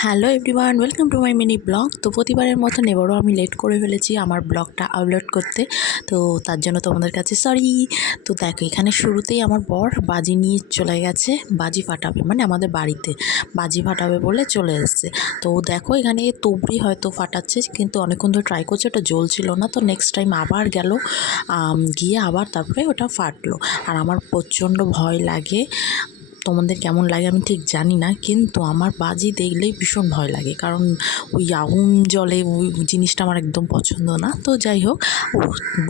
Hello everyone, welcome to my mini blog. তো প্রতিবারের মতন এবারও আমি লেট করে ফেলেছি আমার ব্লগটা আপলোড করতে, তো তার জন্য তোমাদের কাছে সরি। তো দেখো, এখানে শুরুতেই আমার বর বাজি নিয়ে চলে গেছে, বাজি ফাটাবে, মানে আমাদের বাড়িতে বাজি ফাটাবে বলে চলে এসেছে। তো দেখো এখানে তুবড়ি হয়তো ফাটাচ্ছে, কিন্তু অনেকক্ষণ ধরে ট্রাই করছে, ওটা জ্বলছিল না। তো নেক্সট টাইম আবার গেল, গিয়ে আবার তারপরে ওটা ফাটলো। আর আমার প্রচণ্ড ভয় লাগে, তোমাদের কেমন লাগে আমি ঠিক জানি না, কিন্তু আমার বাজি দেখলেই ভীষণ ভয় লাগে, কারণ ওই আগুন জ্বলে ওই জিনিসটা আমার একদম পছন্দ না। তো যাই হোক,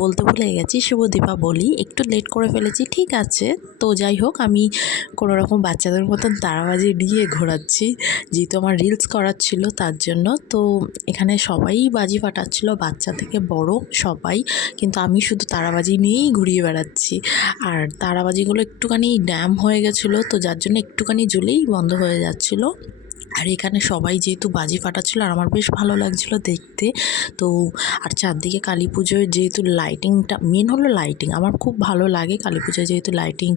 বলতে ভুলে গেছি, শুভ দীপাবলি। একটু লেট করে ফেলেছি, ঠিক আছে। তো যাই হোক, আমি কোনো রকম বাচ্চাদের মতন তারাবাজি নিয়ে ঘোরাচ্ছি, যেহেতু আমার রিলস করার ছিল তার জন্য। তো এখানে সবাই বাজি ফাটাচ্ছিল, বাচ্চা থেকে বড় সবাই, কিন্তু আমি শুধু তারাবাজি নিয়েই ঘুরিয়ে বেড়াচ্ছি। আর তারাবাজিগুলো একটুখানি ড্যাম হয়ে গেছিলো, তো যার জন্য একটুখানি জ্বলেই বন্ধ হয়ে যাচ্ছিলো। আর এখানে সবাই যেহেতু বাজি ফাটাচ্ছিল আর আমার বেশ ভালো লাগছিলো দেখতে। তো আর চারদিকে কালী পুজোয় যেহেতু লাইটিংটা মেন হলো, লাইটিং আমার খুব ভালো লাগে, কালী পুজোয় যেহেতু লাইটিং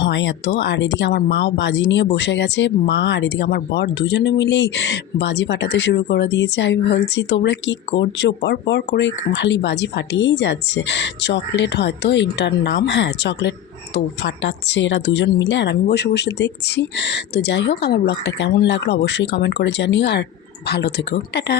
হয় এত। আর এদিকে আমার মাও বাজি নিয়ে বসে গেছে, মা আর এদিকে আমার বর দুজনে মিলেই বাজি ফাটাতে শুরু করে দিয়েছে। আমি বলছি তোমরা কি করছো, পর পর করে খালি বাজি ফাটিয়েই যাচ্ছে। চকলেট হয়তো এটার নাম, হ্যাঁ চকলেট। তো ফাটাচ্ছে এরা দুজন মিলে, আর আমি বসে বসে দেখছি। তো যাই হোক, আমার ব্লগটা কেমন লাগলো অবশ্যই কমেন্ট করে জানিও, আর ভালো থেকো, টাটা।